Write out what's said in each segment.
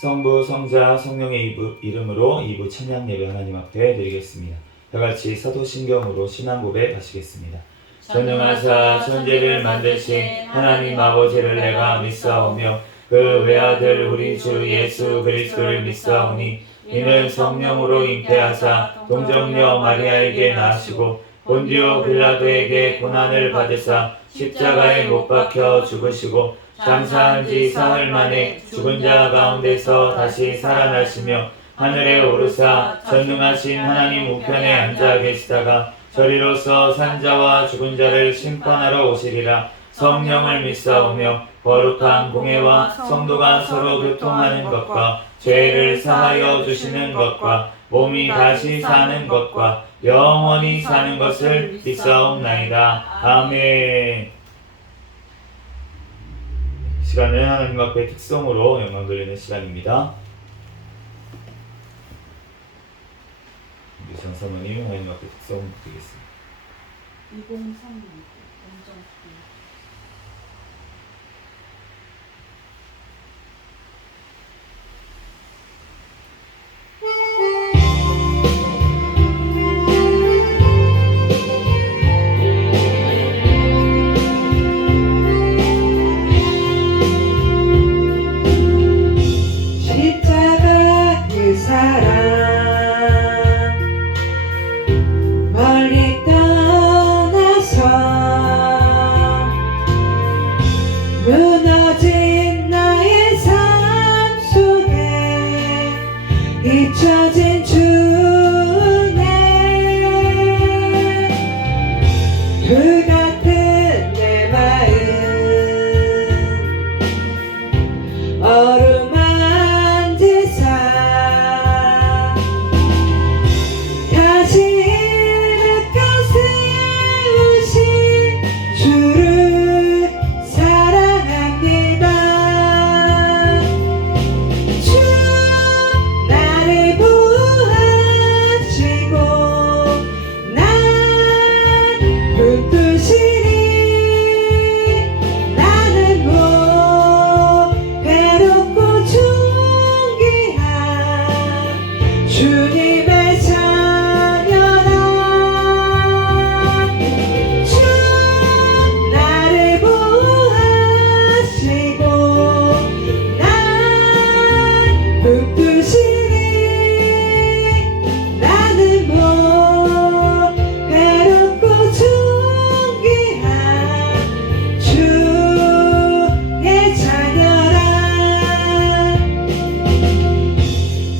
성부, 성자, 성령의 이름으로 2부 찬양 예배 하나님 앞에 드리겠습니다. 다같이 사도신경으로 신앙고백 하시겠습니다. 전능하사 천지를 만드신 하나님 아버지를 내가 믿사오며 그 외아들 우리 주 예수 그리스도를 믿사오니 이는 성령으로 잉태하사 동정녀 마리아에게 낳으시고 본디오 빌라도에게 고난을 받으사 십자가에 못 박혀 죽으시고 장사한 지 사흘 만에 죽은 자 가운데서 다시 살아나시며 하늘에 오르사 전능하신 하나님 우편에 앉아 계시다가 저리로서 산자와 죽은 자를 심판하러 오시리라. 성령을 믿사오며 거룩한 공회와 성도가 서로 교통하는 것과 죄를 사하여 주시는 것과 몸이 다시 사는 것과 영원히 사는 것을 믿사옵나이다. 아멘. 시간은 하나님 앞에 특성으로 영광 돌리는 시간입니다. 유정 사모님 하나님 앞에 특성 드리겠습니다. 2036 원정기 십자가 그 사랑 멀리 떠나서 무너진 나의 삶 속에 잊혀진 주네 불같은 내 마음 어루만지사 다시 일으켜 세우신 주를 사랑합니다. 주 나를 구하시고 난 붙드시니 나는 못 괴롭고 존귀한 주님의 자녀라. 주 나를 보하시고 난 붙드시니 나는 못 괴롭고 존귀한 주의 자녀라.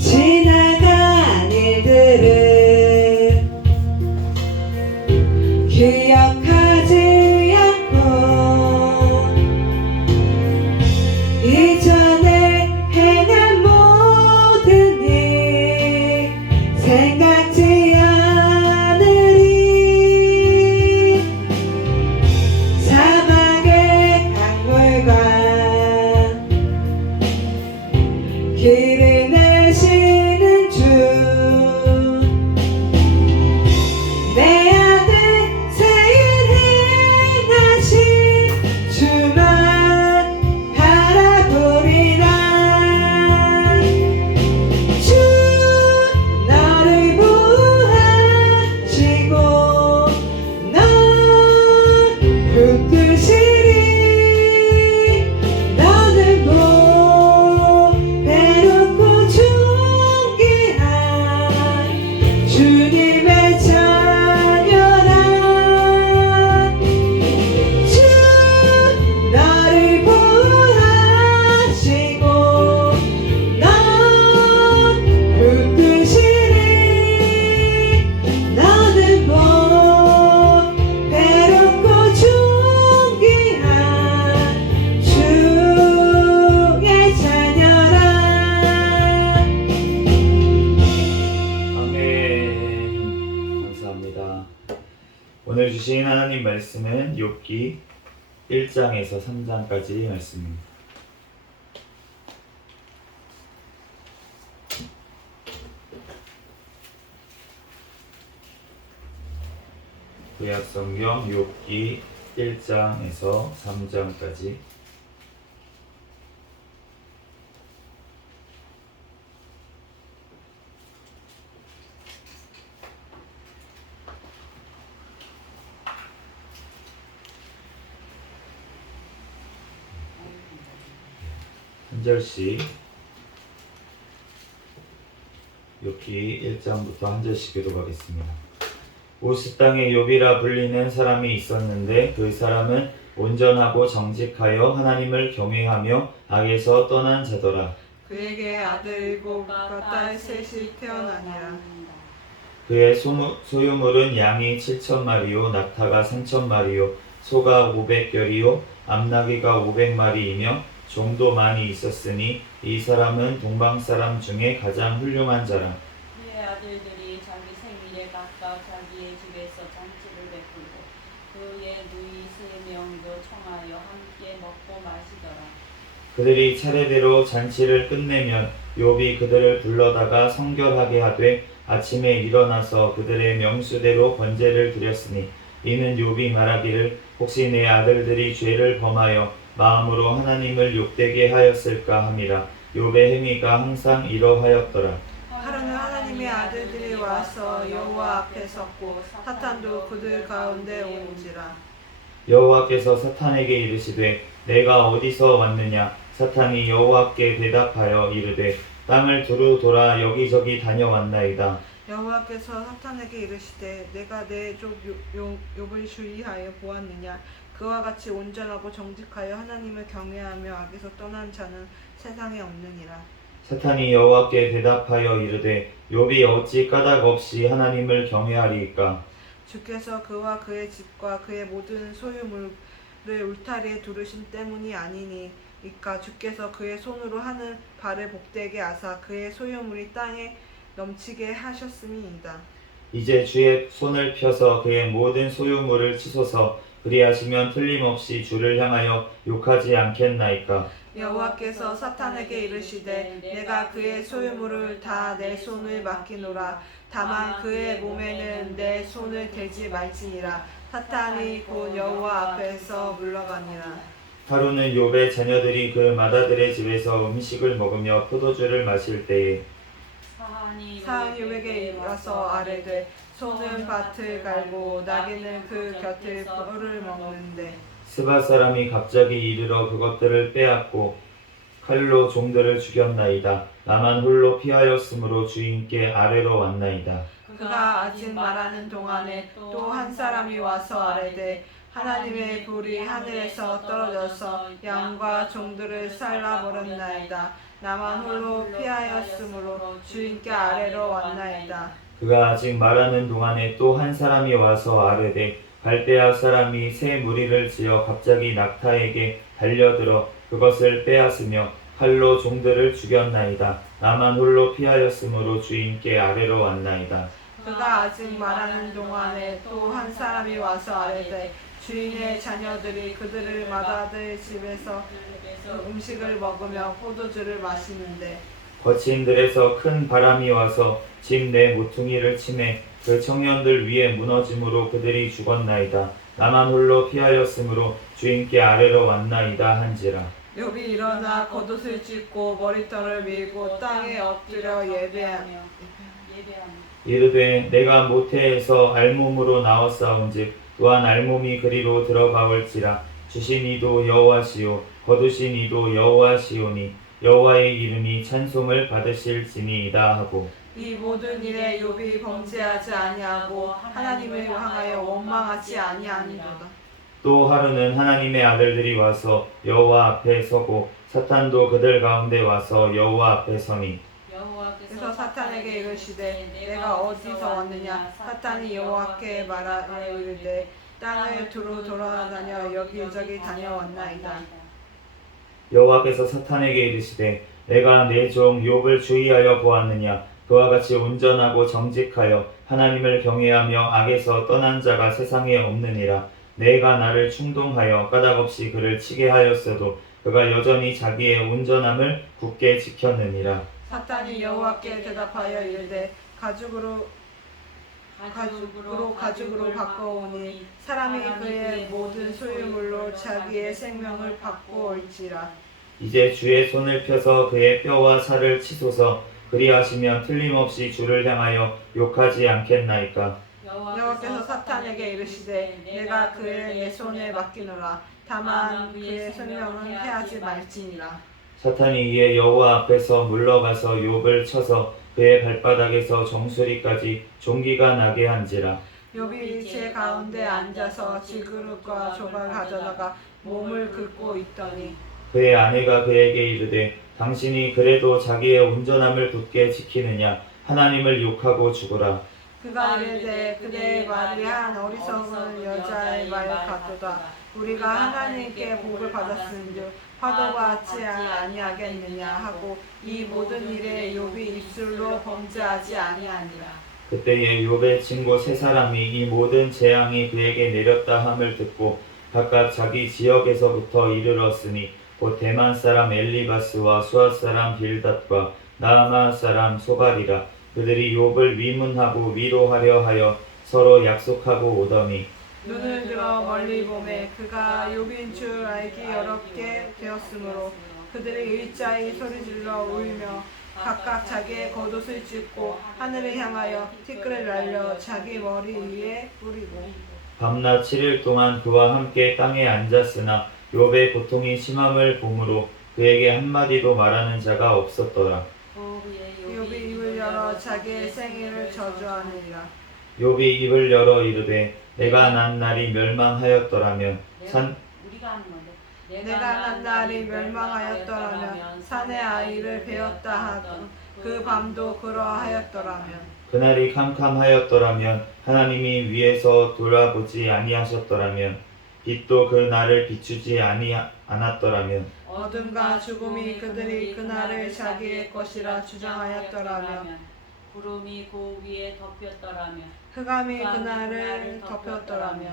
지나간 일들을 기억하지 않고 이전에 행한 모든 일 생각지 않으리. 사막의 강물과 길을 내시는 주 내 아들 세일 행하신 주만 바라보리라. 주 너를 구하시고 넌 붙드시리. 너는 못 괴롭고 존귀한 주님의 자녀라. 주 너를 보하시고 넌 붙드시리. 너는 못 괴롭고 존귀한 주의 자녀라. 아멘. 감사합니다. 오늘 주신 하나님 말씀은 욥기 1장에서 3장까지 말씀입니다. 구약성경 욥기 1장에서 3장까지 한 절씩 욥기 1장부터 한 절씩 교독하겠습니다. 우스 땅에 욥이라 불리는 사람이 있었는데 그 사람은 온전하고 정직하여 하나님을 경외하며 악에서 떠난 자더라. 그에게 아들 7과 딸 셋이 태어나니라. 그의 소유물은 양이 7,000마리요 낙타가 3,000마리요 소가 500결이요 암나귀가 500마리이며 종도 많이 있었으니 이 사람은 동방 사람 중에 가장 훌륭한 자라. 그의 아들들이 자기 생일에 각각 자기의 집에서 잔치를 베풀고 그의 누이 3명도 청하여 함께 먹고 마시더라. 그들이 차례대로 잔치를 끝내면 욥이 그들을 불러다가 성결하게 하되 아침에 일어나서 그들의 명수대로 번제를 드렸으니 이는 욥이 말하기를 혹시 내 아들들이 죄를 범하여 마음으로 하나님을 욕되게 하였을까 함이라. 욥의 행위가 항상 이러하였더라. 하루는 하나님의 아들들이 와서 여호와 앞에 섰고 사탄도 그들 가운데 온지라. 여호와께서 사탄에게 이르시되 내가 어디서 왔느냐. 사탄이 여호와께 대답하여 이르되 땅을 두루 돌아 여기저기 다녀왔나이다. 여호와께서 사탄에게 이르시되 내가 내 족 욥을 주의하여 보았느냐. 그와 같이 온전하고 정직하여 하나님을 경외하며 악에서 떠난 자는 세상에 없느니라. 사탄이 여호와께 대답하여 이르되 욥이 어찌 까닭 없이 하나님을 경외하리이까. 주께서 그와 그의 집과 그의 모든 소유물을 울타리에 두르신 때문이 아니니 이까 주께서 그의 손으로 하는 발을 복되게 하사 그의 소유물이 땅에 넘치게 하셨음이니이다. 이제 주의 손을 펴서 그의 모든 소유물을 치소서. 그리하시면 틀림없이 주를 향하여 욕하지 않겠나이까. 여호와께서 사탄에게 이르시되 내가 그의 소유물을 다 내 손을 맡기노라. 다만 그의 몸에는 내 손을 대지 말지니라. 사탄이 곧 여호와 앞에서 물러가니라. 하루는 욥의 자녀들이 그 맏아들의 집에서 음식을 먹으며 포도주를 마실 때에 사한이 욥에게 와서 아뢰되 소는 밭을 갈고 나귀는 그 곁을 꿀을 먹는데 스바 사람이 갑자기 이르러 그것들을 빼앗고 칼로 종들을 죽였나이다. 나만 홀로 피하였으므로 주인께 아래로 왔나이다. 그가 아직 말하는 동안에 또 한 사람이 와서 아뢰되 하나님의 불이 하늘에서 떨어져서 양과 종들을 쌀라버렸나이다. 나만 홀로 피하였으므로 주인께 아래로 왔나이다. 그가 아직 말하는 동안에 또 한 사람이 와서 아뢰되 갈대아 사람이 새 무리를 지어 갑자기 낙타에게 달려들어 그것을 빼앗으며 칼로 종들을 죽였나이다. 나만 홀로 피하였으므로 주인께 아래로 왔나이다. 그가 아직 말하는 동안에 또 한 사람이 와서 아뢰되 주인의 자녀들이 그들을 맏아들 집에서 음식을 먹으며 포도주를 마시는데 거친들에서 큰 바람이 와서 집 내 모퉁이를 치매 그 청년들 위에 무너짐으로 그들이 죽었나이다. 나만 홀로 피하였으므로 주인께 아래로 왔나이다 한지라. 욥이 일어나 겉옷을 찢고 머리털을 밀고 땅에 엎드려 예배하며 이르되 내가 모태에서 알몸으로 나왔사온즉 또한 알몸이 그리로 들어가올지라. 주신 이도 여호와시요 거두신 이도 여호와시오니 여호와의 이름이 찬송을 받으실지니이다 하고 이 모든 일에 욥이 범죄하지 아니하고 하나님을 향하여 원망하지 아니하니로다. 또 하루는 하나님의 아들들이 와서 여호와 앞에 서고 사탄도 그들 가운데 와서 여호와 앞에 서니 그래서 사탄에게 이르시되 내가 어디서 왔느냐. 사탄이 여호와께 말하여 이르되 땅을 두루 돌아다녀 여기저기 다녀왔나이다. 여호와께서 사탄에게 이르시되 내가 내 종 욥을 주의하여 보았느냐. 그와 같이 온전하고 정직하여 하나님을 경외하며 악에서 떠난 자가 세상에 없느니라. 내가 나를 충동하여 까닭없이 그를 치게 하였어도 그가 여전히 자기의 온전함을 굳게 지켰느니라. 사탄이 여호와께 대답하여 이르되 가죽으로 바꿔오니 사람이 그의 모든 소유물로 자기의 생명을 바꾸올지라. 이제 주의 손을 펴서 그의 뼈와 살을 치소서. 그리하시면 틀림없이 주를 향하여 욕하지 않겠나이까. 여호와께서 사탄에게 이르시되 내가 그를 내 손에 맡기노라. 다만 그의 생명은 해하지 말지니라. 사탄이 이에 여호와 앞에서 물러가서 욥을 쳐서 그의 발바닥에서 정수리까지 종기가 나게 한지라. 욥이 제 가운데 앉아서 질그릇과 조각을 가져다가 몸을 긁고 있더니 그의 아내가 그에게 이르되 당신이 그래도 자기의 온전함을 굳게 지키느냐 하나님을 욕하고 죽으라. 그가 이르되 그대의 말이 한 어리석은 여자의 말 같도다. 우리가 하나님께 복을 받았은즉 화도 받지 아니하겠느냐 하고 이 모든 일에 욥이 입술로 범죄하지 아니하니라. 그때에 욥의 친구 세 사람이 이 모든 재앙이 그에게 내렸다 함을 듣고 각각 자기 지역에서부터 이르렀으니 곧 대만 사람 엘리바스와 수앗 사람 빌닷과 나아마 사람 소발이라. 그들이 욥을 위문하고 위로하려 하여 서로 약속하고 오더니 눈을 들어 멀리 보매 그가 욥인 줄 알기 어렵게 되었으므로 그들이 일자히 소리질러 울며 각각 자기의 겉옷을 찢고 하늘을 향하여 티끌을 날려 자기 머리 위에 뿌리고 밤낮 7일 동안 그와 함께 땅에 앉았으나 욥의 고통이 심함을 보므로 그에게 한마디도 말하는 자가 없었더라. 욥이 입을 열어 자기의 생일을 저주하느니라. 욥이 입을 열어 이르되 내가 난 날이 멸망하였더라면 우리가 하는 건데 내가 난 날이 멸망하였더라면 산의 아이를 베었다 하던 그 밤도 그러하였더라면 그날이 캄캄하였더라면 하나님이 위에서 돌아보지 아니하셨더라면 빛도 그 날을 비추지 않았더라면 어둠과 죽음이 그들이 그날을 자기의 것이라 주장하였더라면 구름이 그 위에 덮였더라면 흑암이 그날을 덮였더라면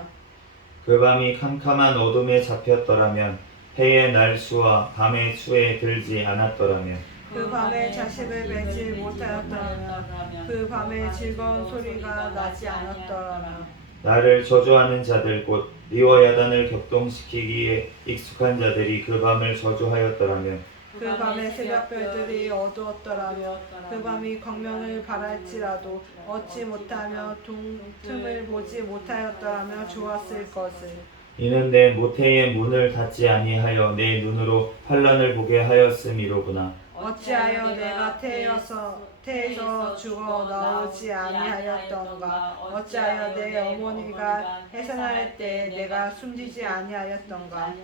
그 밤이 캄캄한 어둠에 잡혔더라면 해의 날수와 밤의 추에 들지 않았더라면 그 밤에 자식을 맺지 못하였더라면 그 밤에 즐거운 소리가 나지 않았더라면 나를 저주하는 자들 곧 리워 야단을 격동시키기에 익숙한 자들이 그 밤을 저주하였더라면 그 밤에 새벽별들이 어두웠더라면 그 밤이 광명을 바랄지라도 얻지 못하며 동틈을 보지 못하였더라면 좋았을 것을. 이는 내 모태의 문을 닫지 아니하여 내 눈으로 환난을 보게 하였음이로구나. 어찌하여 내가 태에서 죽어 나오지 아니하였던가. 어찌하여 내 어머니가 해산할 때 내가 숨지지 아니하였던가.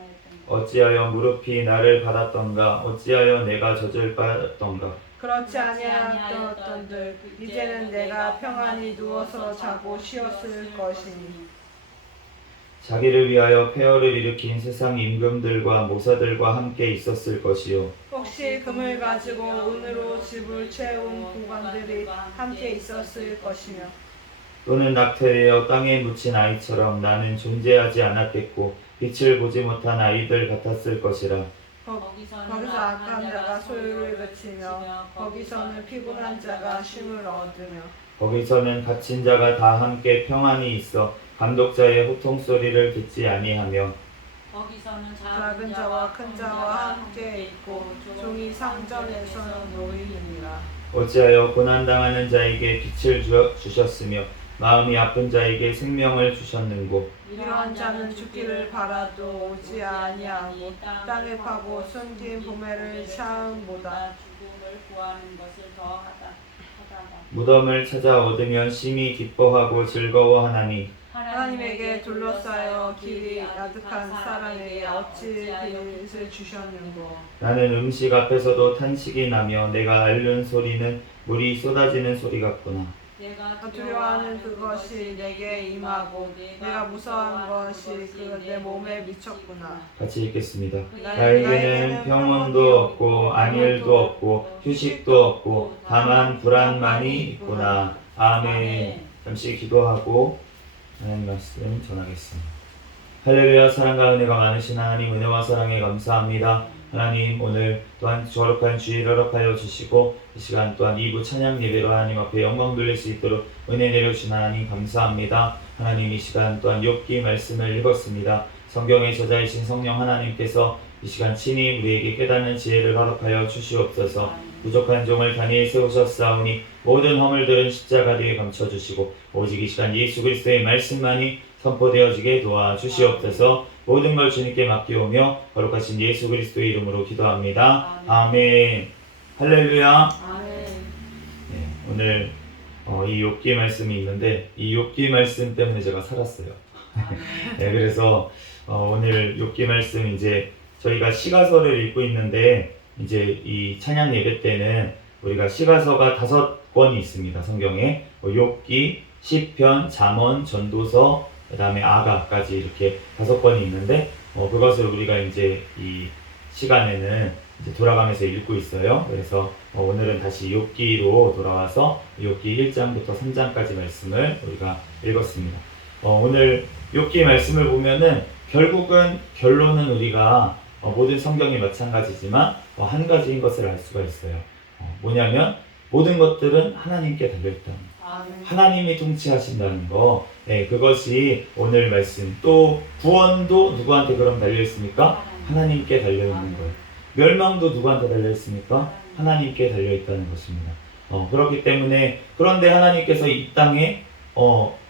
어찌하여 무릎이 나를 받았던가. 어찌하여 내가 젖을 빨았던가. 그렇지 아니하였던들 이제는 내가 평안히 누워서 자고 쉬었을 것이니. 자기를 위하여 폐허를 일으킨 세상 임금들과 모사들과 함께 있었을 것이요. 혹시 금을 가지고 은으로 집을 채운 고관들이 함께 있었을 것이며 또는 낙태되어 땅에 묻힌 아이처럼 나는 존재하지 않았겠고 빛을 보지 못한 아이들 같았을 것이라. 거기서 악한 자가 소유를 그치며 거기서는 피곤한 자가 쉼을 얻으며 거기서는 갇힌 자가 다 함께 평안히 있어 감독자의 호통 소리를 듣지 아니하며 거기서는 작은 자와 큰 자와 함께 있고 종이 상전에서는 놓이느니라. 어찌하여 고난당하는 자에게 빛을 주셨으며 마음이 아픈 자에게 생명을 주셨는고. 이러한 자는 죽기를 바라도 오지 아니하고 땅을 파고 숨긴 보배를 쌓음보다 죽음을 구하는 것을 더하다. 무덤을 찾아 얻으면 심히 기뻐하고 즐거워하나니 하나님에게 둘러싸여 길이 아득한 사람에게 어찌 빛을 주셨는고. 나는 음식 앞에서도 탄식이 나며 내가 앓는 소리는 물이 쏟아지는 소리 같구나. 내가 두려워하는 그것이 내게 임하고 내가 무서워한 것이 내 몸에 미쳤구나. 같이 읽겠습니다. 나에게는 평온도 없고 안일도 없고 휴식도 없고 다만 불안만이 있구나. 아멘. 잠시 기도하고 하나님 말씀 전하겠습니다. 할렐루야. 사랑과 은혜가 많으신 하나님, 은혜와 사랑에 감사합니다. 하나님, 오늘 또한 거룩한 주일 허락하여 주시고 이 시간 또한 2부 찬양 예배로 하나님 앞에 영광 돌릴 수 있도록 은혜 내려주신 하나님 감사합니다. 하나님, 이 시간 또한 욥기 말씀을 읽었습니다. 성경의 저자이신 성령 하나님께서 이 시간 친히 우리에게 깨닫는 지혜를 허락하여 주시옵소서. 부족한 종을 단위에 세우셨사오니 모든 허물들은 십자가 뒤에 감춰주시고 오직 이 시간 예수 그리스도의 말씀만이 선포되어지게 도와주시옵소서. 모든 걸 주님께 맡기오며 거룩하신 예수 그리스도의 이름으로 기도합니다. 아멘. 아멘. 할렐루야. 아멘. 네, 오늘 이 욥기 말씀이 있는데 이 욥기 말씀 때문에 제가 살았어요. 네, 그래서 오늘 욥기 말씀 이제 저희가 시가서를 읽고 있는데 이제 이 찬양 예배 때는 우리가 시가서가 5권이 있습니다. 성경에 욥기, 시편, 잠언, 전도서, 그다음에 아가까지 이렇게 5권이 있는데 그것을 우리가 이제 이 시간에는 이제 돌아가면서 읽고 있어요. 그래서 오늘은 다시 욥기로 돌아와서 욥기 1장부터 3장까지 말씀을 우리가 읽었습니다. 오늘 욥기 말씀을 보면은 결국은 결론은 우리가 모든 성경이 마찬가지지만 한 가지인 것을 알 수가 있어요. 뭐냐면 모든 것들은 하나님께 달려있다. 아멘. 하나님이 통치하신다는 거, 네, 그것이 오늘 말씀. 또 구원도 누구한테 그럼 달려있습니까? 하나님께 달려있는 거예요. 멸망도 누구한테 달려있습니까? 하나님께 달려있다는 것입니다. 그렇기 때문에 그런데 하나님께서 이 땅에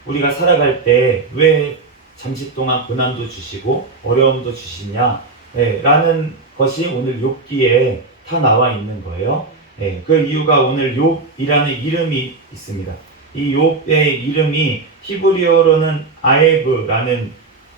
우리가 살아갈 때 왜 잠시 동안 고난도 주시고 어려움도 주시냐, 네, 라는 것이 오늘 욥기에 다 나와 있는 거예요. 네, 그 이유가 오늘 욥이라는 이름이 있습니다. 이 욥의 이름이 히브리어로는 아에브라는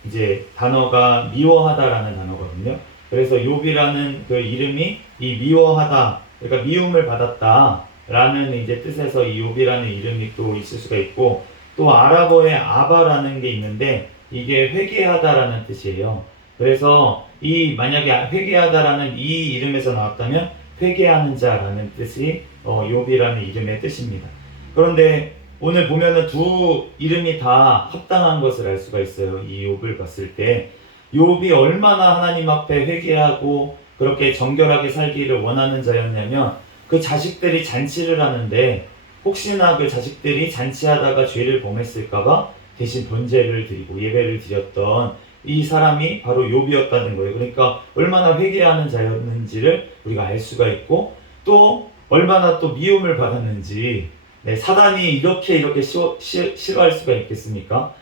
이제 단어가 미워하다라는 단어거든요. 그래서 욥이라는 그 이름이 이 미워하다, 그러니까 미움을 받았다라는 이제 뜻에서 이 욥이라는 이름이 또 있을 수가 있고, 또 아랍어에 아바라는 게 있는데 이게 회개하다라는 뜻이에요. 그래서 이 만약에 회개하다라는 이 이름에서 나왔다면 회개하는 자라는 뜻이 욥이라는 이름의 뜻입니다. 그런데 오늘 보면은 두 이름이 다 합당한 것을 알 수가 있어요. 이 욥을 봤을 때 욥이 얼마나 하나님 앞에 회개하고 그렇게 정결하게 살기를 원하는 자였냐면 그 자식들이 잔치를 하는데 혹시나 그 자식들이 잔치하다가 죄를 범했을까봐 대신 번제를 드리고 예배를 드렸던 이 사람이 바로 욥이었다는 거예요. 그러니까 얼마나 회개하는 자였는지를 우리가 알 수가 있고, 또 얼마나 또 미움을 받았는지. 네, 사단이 이렇게 싫어할 수가 있겠습니까?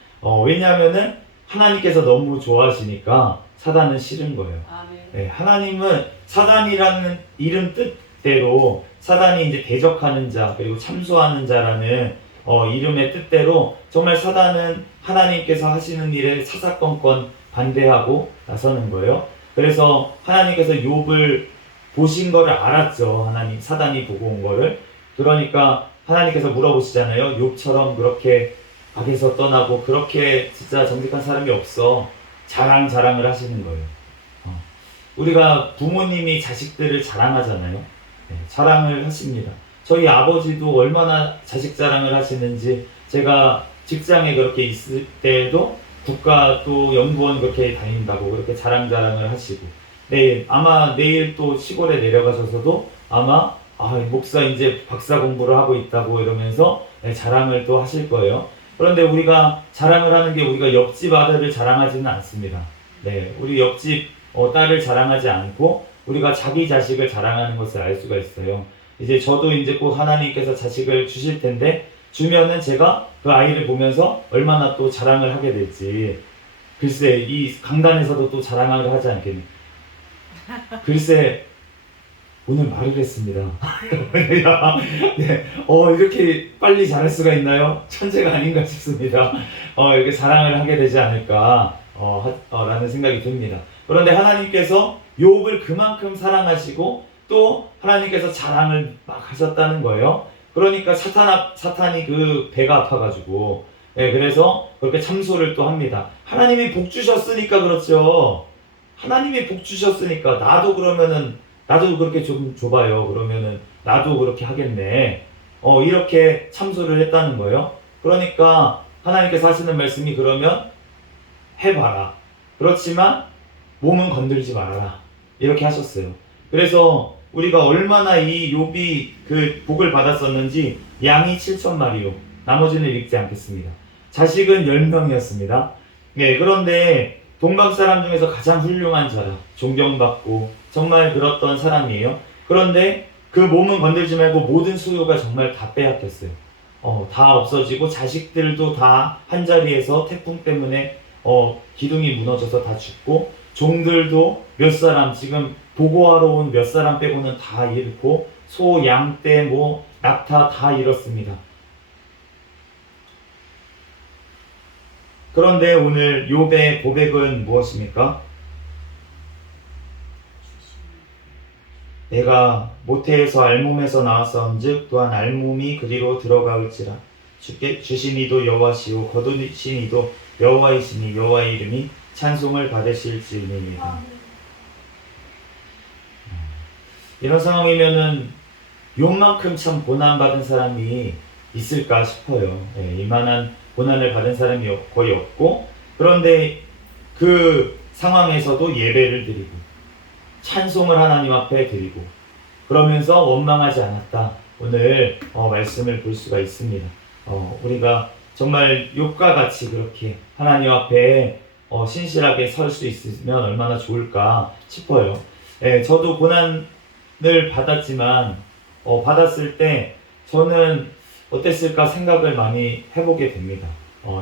왜냐하면은 하나님께서 너무 좋아하시니까 사단은 싫은 거예요. 아멘. 네, 하나님은 사단이라는 이름 뜻대로 사단이 이제 대적하는 자 그리고 참소하는 자라는 이름의 뜻대로 정말 사단은 하나님께서 하시는 일에 사사건건 반대하고 나서는 거예요. 그래서 하나님께서 욥을 보신 거를 알았죠. 사단이 보고 온 거를. 그러니까 하나님께서 물어보시잖아요. 욥처럼 그렇게 악에서 떠나고 그렇게 진짜 정직한 사람이 없어. 자랑을 하시는 거예요. 우리가 부모님이 자식들을 자랑하잖아요. 네, 자랑을 하십니다. 저희 아버지도 얼마나 자식 자랑을 하시는지, 제가 직장에 그렇게 있을 때도 국가 또 연구원 그렇게 다닌다고 그렇게 자랑을 하시고, 네, 아마 내일 또 시골에 내려가셔서도 아마 목사 이제 박사 공부를 하고 있다고 이러면서 네, 자랑을 또 하실 거예요. 그런데 우리가 자랑을 하는 게 우리가 옆집 아들을 자랑하지는 않습니다. 네, 우리 옆집 딸을 자랑하지 않고 우리가 자기 자식을 자랑하는 것을 알 수가 있어요. 이제 저도 이제 꼭 하나님께서 자식을 주실 텐데 주면은 제가 그 아이를 보면서 얼마나 또 자랑을 하게 될지. 글쎄 이 강단에서도 또 자랑을 하지 않겠니? 글쎄 오늘 말을 했습니다. 네, 이렇게 빨리 잘할 수가 있나요? 천재가 아닌가 싶습니다. 이렇게 자랑을 하게 되지 않을까 라는 생각이 듭니다. 그런데 하나님께서 욥을 그만큼 사랑하시고 또 하나님께서 자랑을 막 하셨다는 거예요. 그러니까 사탄이 그 배가 아파가지고, 네, 그래서 그렇게 참소를 또 합니다. 하나님이 복 주셨으니까 그렇죠. 하나님이 복 주셨으니까 나도 그렇게 좀 줘봐요. 그러면은 나도 그렇게 하겠네. 이렇게 참소를 했다는 거예요. 그러니까 하나님께서 하시는 말씀이 그러면 해봐라. 그렇지만 몸은 건들지 말아라. 이렇게 하셨어요. 그래서 우리가 얼마나 이 욥이 그 복을 받았었는지, 양이 7,000마리요. 나머지는 읽지 않겠습니다. 자식은 10명이었습니다. 네, 그런데 동방 사람 중에서 가장 훌륭한 자라, 존경받고 정말 그렇던 사람이에요. 그런데 그 몸은 건들지 말고 모든 소유가 정말 다 빼앗겼어요. 다 없어지고 자식들도 다 한자리에서 태풍 때문에 기둥이 무너져서 다 죽고, 종들도 몇 사람, 지금 보고하러 온 몇 사람 빼고는 다 잃고, 소, 양, 떼, 뭐 낙타 다 잃었습니다. 그런데 오늘 욥의 고백은 무엇입니까? 내가 모태에서 알몸에서 나왔사온즉 또한 알몸이 그리로 들어가올지라. 주께 주시니도 여호와시오 거두시니도 여호와이시니 여호와의 이름이 찬송을 받으실지니이다. 이런 상황이면은 욕만큼 참 고난받은 사람이 있을까 싶어요. 이만한 고난을 받은 사람이 거의 없고, 그런데 그 상황에서도 예배를 드리고 찬송을 하나님 앞에 드리고 그러면서 원망하지 않았다. 오늘 말씀을 볼 수가 있습니다. 우리가 정말 욥과 같이 그렇게 하나님 앞에 신실하게 설 수 있으면 얼마나 좋을까 싶어요. 저도 고난을 받았지만 받았을 때 저는 어땠을까 생각을 많이 해보게 됩니다.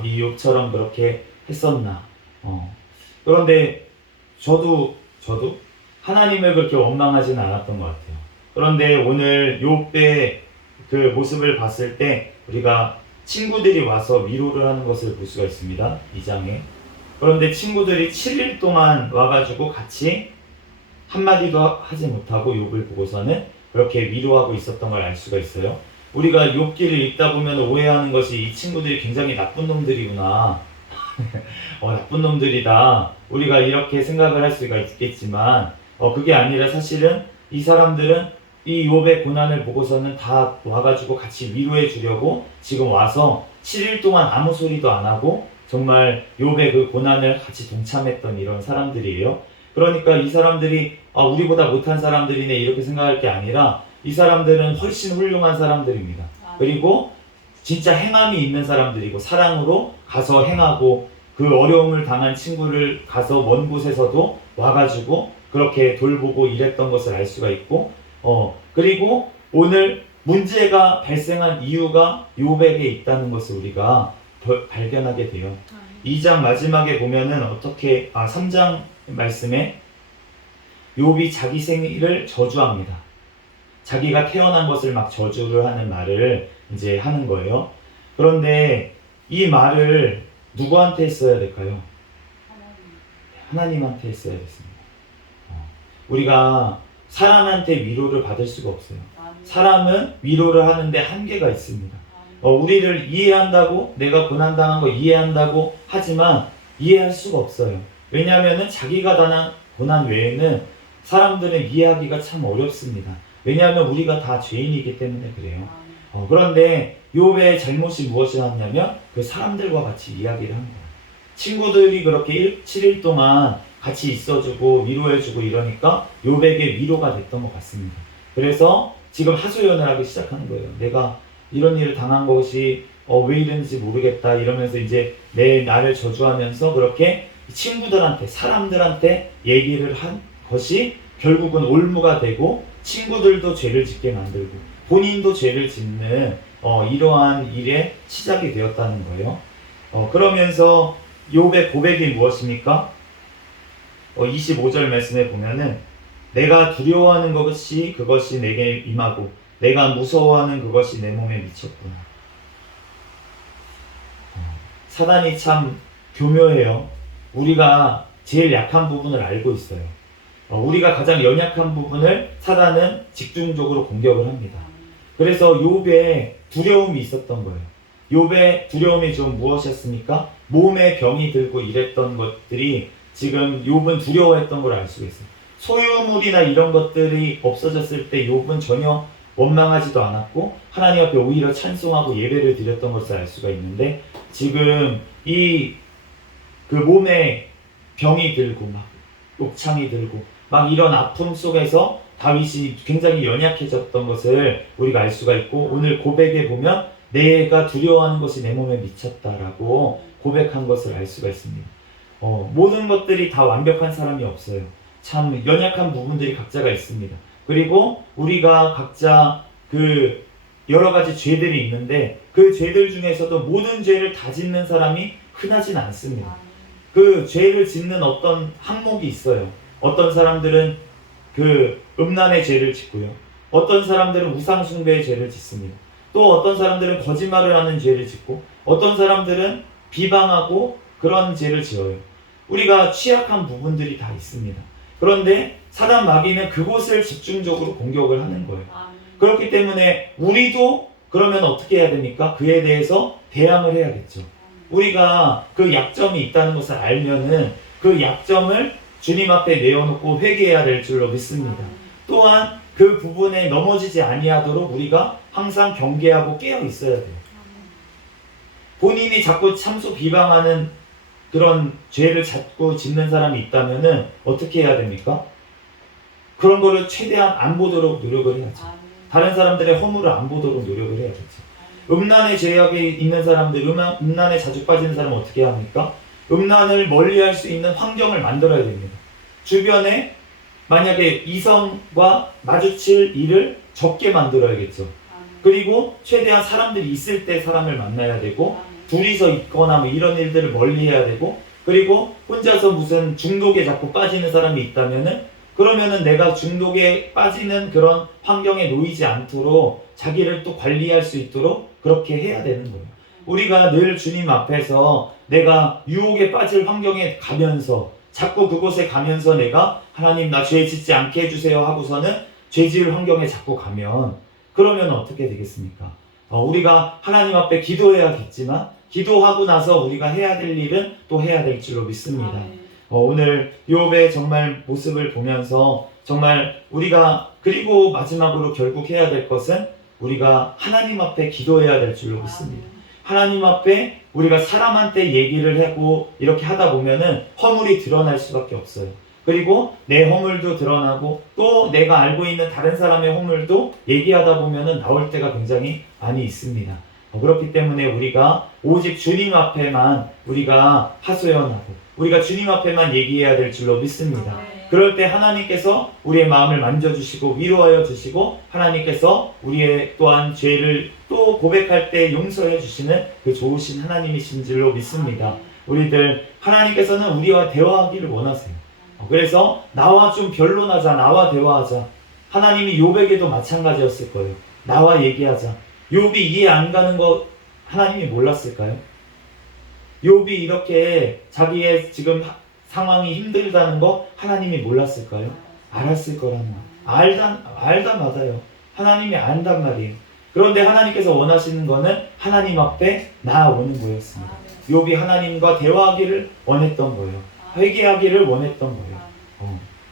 이 욥처럼 그렇게 했었나. 그런데 저도 하나님을 그렇게 원망하지는 않았던 것 같아요. 그런데 오늘 욥의 그 모습을 봤을 때 우리가 친구들이 와서 위로를 하는 것을 볼 수가 있습니다. 2장에. 그런데 친구들이 7일 동안 와가지고 같이 한마디도 하지 못하고 욥을 보고서는 그렇게 위로하고 있었던 걸 알 수가 있어요. 우리가 욥기를 읽다 보면 오해하는 것이 이 친구들이 굉장히 나쁜 놈들이구나. 나쁜 놈들이다. 우리가 이렇게 생각을 할 수가 있겠지만 그게 아니라 사실은 이 사람들은 이 욥의 고난을 보고서는 다 와가지고 같이 위로해 주려고 지금 와서 7일 동안 아무 소리도 안 하고 정말 욥의 그 고난을 같이 동참했던 이런 사람들이에요. 그러니까 이 사람들이 우리보다 못한 사람들이네 이렇게 생각할 게 아니라 이 사람들은 훨씬 훌륭한 사람들입니다. 그리고 진짜 행함이 있는 사람들이고 사랑으로 가서 행하고 그 어려움을 당한 친구를 가서 먼 곳에서도 와가지고 그렇게 돌보고 이랬던 것을 알 수가 있고 그리고 오늘 문제가 발생한 이유가 욥에게 있다는 것을 우리가 발견하게 돼요. 2장 마지막에 보면은 3장 말씀에 욥이 자기 생일을 저주합니다. 자기가 태어난 것을 막 저주를 하는 말을 이제 하는 거예요. 그런데 이 말을 누구한테 했어야 될까요? 하나님한테 했어야 됐습니다. 우리가 사람한테 위로를 받을 수가 없어요. 사람은 위로를 하는데 한계가 있습니다. 우리를 이해한다고, 내가 고난당한 거 이해한다고 하지만 이해할 수가 없어요. 왜냐하면 자기가 당한 고난 외에는 사람들은 이해하기가 참 어렵습니다. 왜냐하면 우리가 다 죄인이기 때문에 그래요. 그런데 욥의 잘못이 무엇이었냐면 그 사람들과 같이 이야기를 한 거예요. 친구들이 그렇게 7일 동안 같이 있어주고 위로해주고 이러니까 욥에게 위로가 됐던 것 같습니다. 그래서 지금 하소연을 하기 시작하는 거예요. 내가 이런 일을 당한 것이 왜 이런지 모르겠다 이러면서 이제 나를 저주하면서 그렇게 친구들한테 사람들한테 얘기를 한 것이 결국은 올무가 되고 친구들도 죄를 짓게 만들고 본인도 죄를 짓는 이러한 일의 시작이 되었다는 거예요. 그러면서 욥의 고백이 무엇입니까? 25절 말씀에 보면은 내가 두려워하는 그것이 내게 임하고 내가 무서워하는 그것이 내 몸에 미쳤구나. 사단이 참 교묘해요. 우리가 제일 약한 부분을 알고 있어요. 우리가 가장 연약한 부분을 사단은 집중적으로 공격을 합니다. 그래서 욥의 두려움이 있었던 거예요. 욥의 두려움이 좀 무엇이었습니까? 몸에 병이 들고 이랬던 것들이 지금 욥은 두려워했던 걸 알 수가 있어요. 소유물이나 이런 것들이 없어졌을 때 욥은 전혀 원망하지도 않았고 하나님 앞에 오히려 찬송하고 예배를 드렸던 것을 알 수가 있는데 지금 그 몸에 병이 들고 막 옥창이 들고 막 이런 아픔 속에서 다윗이 굉장히 연약해졌던 것을 우리가 알 수가 있고 오늘 고백에 보면 내가 두려워하는 것이 내 몸에 미쳤다라고 고백한 것을 알 수가 있습니다. 모든 것들이 다 완벽한 사람이 없어요. 참 연약한 부분들이 각자가 있습니다. 그리고 우리가 각자 그 여러 가지 죄들이 있는데 그 죄들 중에서도 모든 죄를 다 짓는 사람이 흔하진 않습니다. 그 죄를 짓는 어떤 항목이 있어요. 어떤 사람들은 그 음란의 죄를 짓고요. 어떤 사람들은 우상숭배의 죄를 짓습니다. 또 어떤 사람들은 거짓말을 하는 죄를 짓고 어떤 사람들은 비방하고 그런 죄를 지어요. 우리가 취약한 부분들이 다 있습니다. 그런데 사단 마귀는 그곳을 집중적으로 공격을 하는 거예요. 그렇기 때문에 우리도 그러면 어떻게 해야 됩니까? 그에 대해서 대항을 해야겠죠. 우리가 그 약점이 있다는 것을 알면은 그 약점을 주님 앞에 내어놓고 회개해야 될 줄로 믿습니다. 또한 그 부분에 넘어지지 아니하도록 우리가 항상 경계하고 깨어 있어야 돼요. 본인이 자꾸 참소 비방하는 그런 죄를 자꾸 짓는 사람이 있다면은 어떻게 해야 됩니까? 그런 거를 최대한 안 보도록 노력을 해야죠. 다른 사람들의 허물을 안 보도록 노력을 해야겠죠. 음란의 죄악에 있는 사람들, 음란에 자주 빠지는 사람은 어떻게 합니까? 음란을 멀리할 수 있는 환경을 만들어야 됩니다. 주변에 만약에 이성과 마주칠 일을 적게 만들어야겠죠. 그리고 최대한 사람들이 있을 때 사람을 만나야 되고 둘이서 있거나 뭐 이런 일들을 멀리 해야 되고 그리고 혼자서 무슨 중독에 자꾸 빠지는 사람이 있다면은 그러면은 내가 중독에 빠지는 그런 환경에 놓이지 않도록 자기를 또 관리할 수 있도록 그렇게 해야 되는 거예요. 우리가 늘 주님 앞에서 내가 유혹에 빠질 환경에 가면서 자꾸 그곳에 가면서 내가 하나님 나 죄 짓지 않게 해주세요 하고서는 죄 지을 환경에 자꾸 가면 그러면 어떻게 되겠습니까? 우리가 하나님 앞에 기도해야겠지만 기도하고 나서 우리가 해야 될 일은 또 해야 될 줄로 믿습니다. 오늘 욥의 정말 모습을 보면서 정말 우리가 그리고 마지막으로 결국 해야 될 것은 우리가 하나님 앞에 기도해야 될 줄로 믿습니다. 하나님 앞에 우리가 사람한테 얘기를 하고 이렇게 하다 보면은 허물이 드러날 수밖에 없어요. 그리고 내 허물도 드러나고 또 내가 알고 있는 다른 사람의 허물도 얘기하다 보면은 나올 때가 굉장히 많이 있습니다. 그렇기 때문에 우리가 오직 주님 앞에만 우리가 하소연하고 우리가 주님 앞에만 얘기해야 될 줄로 믿습니다. 그럴 때 하나님께서 우리의 마음을 만져주시고 위로하여 주시고 하나님께서 우리의 또한 죄를 또 고백할 때 용서해 주시는 그 좋으신 하나님이신 줄로 믿습니다. 우리들 하나님께서는 우리와 대화하기를 원하세요. 그래서 나와 좀 변론하자, 나와 대화하자. 하나님이 욥에게도 마찬가지였을 거예요. 나와 얘기하자. 욥이 이해 안 가는 거 하나님이 몰랐을까요? 욥이 이렇게 자기의 지금 상황이 힘들다는 거 하나님이 몰랐을까요? 알았을 거라는 말. 알다 맞아요. 하나님이 안단 말이에요. 그런데 하나님께서 원하시는 거는 하나님 앞에 나아오는 거였습니다. 욥이 하나님과 대화하기를 원했던 거예요. 회개하기를 원했던 거예요.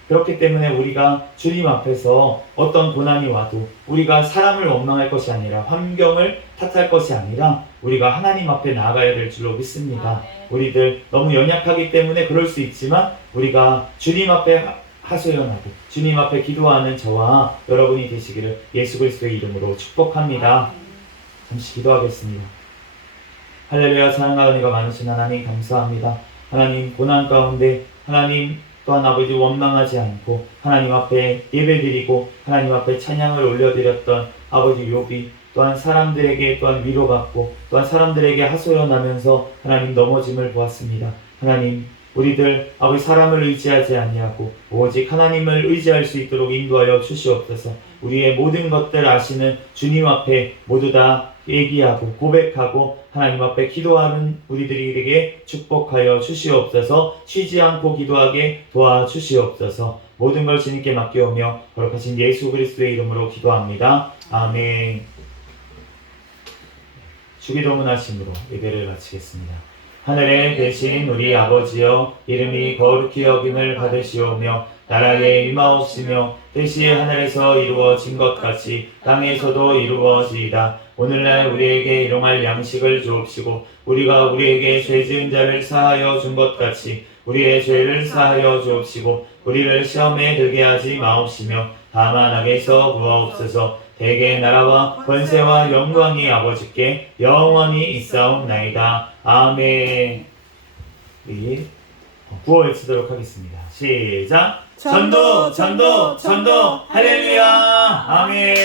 그렇기 때문에 우리가 주님 앞에서 어떤 고난이 와도 우리가 사람을 원망할 것이 아니라 환경을 탓할 것이 아니라 우리가 하나님 앞에 나아가야 될 줄로 믿습니다. 우리들 너무 연약하기 때문에 그럴 수 있지만 우리가 주님 앞에 하소연하고 주님 앞에 기도하는 저와 여러분이 되시기를 예수 그리스도의 이름으로 축복합니다. 잠시 기도하겠습니다. 할렐루야. 사랑과 은혜가 많으신 하나님 감사합니다. 하나님 고난 가운데 하나님 또한 아버지 원망하지 않고 하나님 앞에 예배드리고 하나님 앞에 찬양을 올려드렸던 아버지 욥이 또한 사람들에게 또한 위로받고 또한 사람들에게 하소연하면서 하나님 넘어짐을 보았습니다. 하나님 우리들 아버지 사람을 의지하지 아니하고 오직 하나님을 의지할 수 있도록 인도하여 주시옵소서. 우리의 모든 것들 아시는 주님 앞에 모두 다 얘기하고 고백하고 하나님 앞에 기도하는 우리들에게 축복하여 주시옵소서. 쉬지 않고 기도하게 도와주시옵소서. 모든 걸 주님께 맡겨오며 거룩하신 예수 그리스도의 이름으로 기도합니다. 아멘. 주기도문 하심으로 예배를 마치겠습니다. 하늘에 계신 우리 아버지여, 이름이 거룩히 여김을 받으시오며 나라에 임하옵시며 뜻이 하늘에서 이루어진 것 같이 땅에서도 이루어지이다. 오늘날 우리에게 일용할 양식을 주옵시고 우리가 우리에게 죄 지은 자를 사하여 준 것 같이 우리의 죄를 사하여 주옵시고 우리를 시험에 들게 하지 마옵시며 다만 악에서 구하옵소서. 대개 나라와 권세와 영광이 아버지께 영원히 있사옵나이다. 아멘. 우리 구호 외치도록 하겠습니다. 시작. 전도 전도 전도 할렐루야. 아멘.